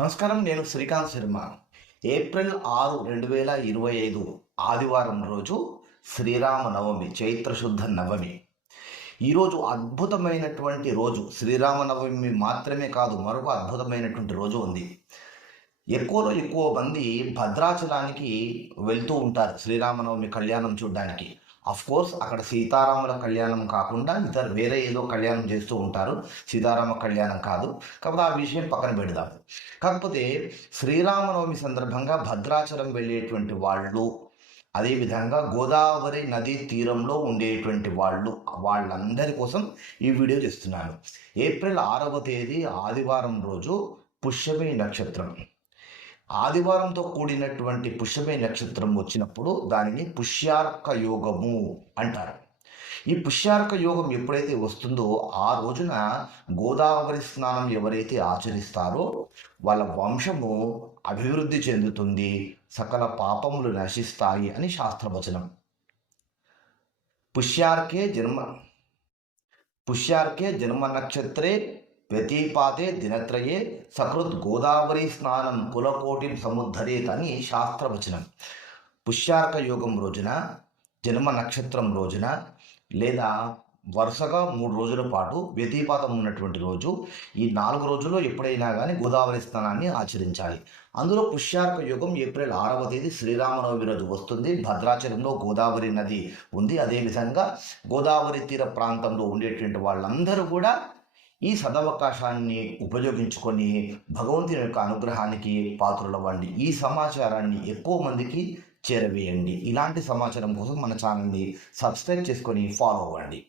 నమస్కారం. నేను శ్రీకాంత్ శర్మ. ఏప్రిల్ 6, 2025 ఆదివారం రోజు శ్రీరామనవమి, చైత్రశుద్ధ నవమి. ఈరోజు అద్భుతమైనటువంటి రోజు. శ్రీరామనవమి మాత్రమే కాదు, మరొక అద్భుతమైనటువంటి రోజు ఉంది. ఎక్కువలో ఎక్కువ మంది భద్రాచలానికి వెళ్తూ ఉంటారు శ్రీరామనవమి కళ్యాణం చూడడానికి. కోర్స్ అక్కడ సీతారాముల కళ్యాణం కాకుండా వేరే ఏదో కళ్యాణం చేస్తూ ఉంటారు. సీతారామ కళ్యాణం కాదు, కాకపోతే ఆ విషయం పక్కన పెడదాం. కాకపోతే శ్రీరామనవమి సందర్భంగా భద్రాచలం వెళ్ళేటువంటి వాళ్ళు, అదేవిధంగా గోదావరి నదీ తీరంలో ఉండేటువంటి వాళ్ళందరి కోసం ఈ వీడియో చేస్తున్నాను. ఏప్రిల్ 6వ తేదీ ఆదివారం రోజు పుష్యమి నక్షత్రం. ఆదివారంతో కూడినటువంటి పుష్యమి నక్షత్రం వచ్చినప్పుడు దానిని పుష్యార్క యోగము అంటారు. ఈ పుష్యార్క యోగం ఎప్పుడైతే వస్తుందో ఆ రోజున గోదావరి స్నానం ఎవరైతే ఆచరిస్తారో వాళ్ళ వంశము అభివృద్ధి చెందుతుంది, సకల పాపములు నశిస్తాయి అని శాస్త్రవచనం. పుష్యార్కే జన్మ నక్షత్రే వ్యతిపాతే దినత్రయే సకృత్ గోదావరి స్నానం కులకోటి సముద్ధరేత్ అని శాస్త్రవచనం. పుష్యార్క యోగం రోజున, జన్మ నక్షత్రం రోజున, లేదా వరుసగా 3 రోజుల పాటు వ్యతిపాతం ఉన్నటువంటి రోజు, ఈ 4 రోజుల్లో ఎప్పుడైనా కానీ గోదావరి స్నానాన్ని ఆచరించాలి. అందులో పుష్యార్క యోగం ఏప్రిల్ 6వ తేదీ శ్రీరామనవమి రోజు వస్తుంది. భద్రాచలంలో గోదావరి నది ఉంది. అదేవిధంగా గోదావరి తీర ప్రాంతంలో ఉండేటువంటి వాళ్ళందరూ కూడా ఈ సదవకాశాన్ని ఉపయోగించుకొని భగవంతుని యొక్క అనుగ్రహానికి పాత్రులవ్వండి. ఈ సమాచారాన్ని ఎక్కువ మందికి చేరవేయండి. ఇలాంటి సమాచారం కోసం మన ఛానల్ని సబ్స్క్రైబ్ చేసుకొని ఫాలో అవ్వండి.